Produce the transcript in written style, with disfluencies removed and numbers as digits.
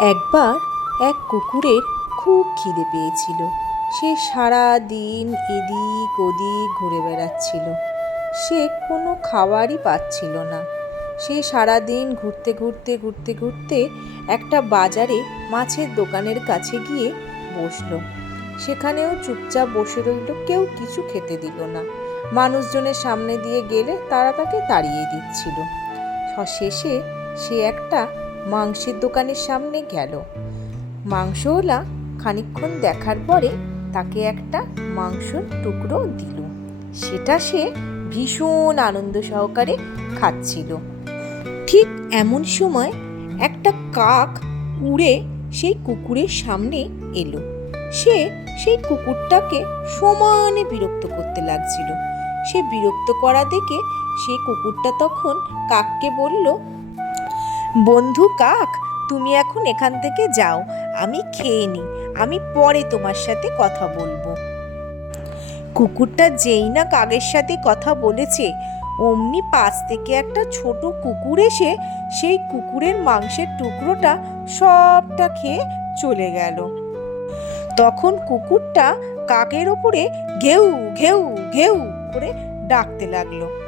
একবার এক কুকুরের খুব খিদে পেয়েছিল। সে সারা দিন এদিক ওদিক ঘুরে বেড়াচ্ছিল। সে কোনো খাবারই পাচ্ছিল না। সে সারা দিন ঘুরতে ঘুরতে ঘুরতে ঘুরতে একটা বাজারে মাছের দোকানের কাছে গিয়ে বসলো। সেখানেও চুপচাপ বসে রইল, কেউ কিছু খেতে দিল না। মানুষজনের সামনে দিয়ে গেলে তারা তাকে তাড়িয়ে দিচ্ছিল। শেষে সে একটা মাংসের দোকানের সামনে গেল। মাংসওয়ালা খানিকক্ষণ দেখার পরে তাকে একটা মাংসর টুকরো দিল। সেটা সে ভীষণ আনন্দ সহকারে খাচ্ছিল। ঠিক এমন সময় একটা কাক উড়ে সেই কুকুরের সামনে এলো। সে সেই কুকুরটাকে সমানে বিরক্ত করতে লাগছিল। সে বিরক্ত করা দেখে সেই কুকুরটা তখন কাককে বলল, বন্ধু কাক, তুমি এখন এখান থেকে যাও, আমি খেয়ে নিই, আমি পরে তোমার সাথে কথা বলবো। কুকুরটা যেই না কাকের সাথে কথা বলেছে, অমনি পাশ থেকে একটা ছোট কুকুর এসে সেই কুকুরের মাংসের টুকরোটা সবটা খেয়ে চলে গেল। তখন কুকুরটা কাকের ওপরে ঘেউ ঘেউ ঘেউ করে ডাকতে লাগলো।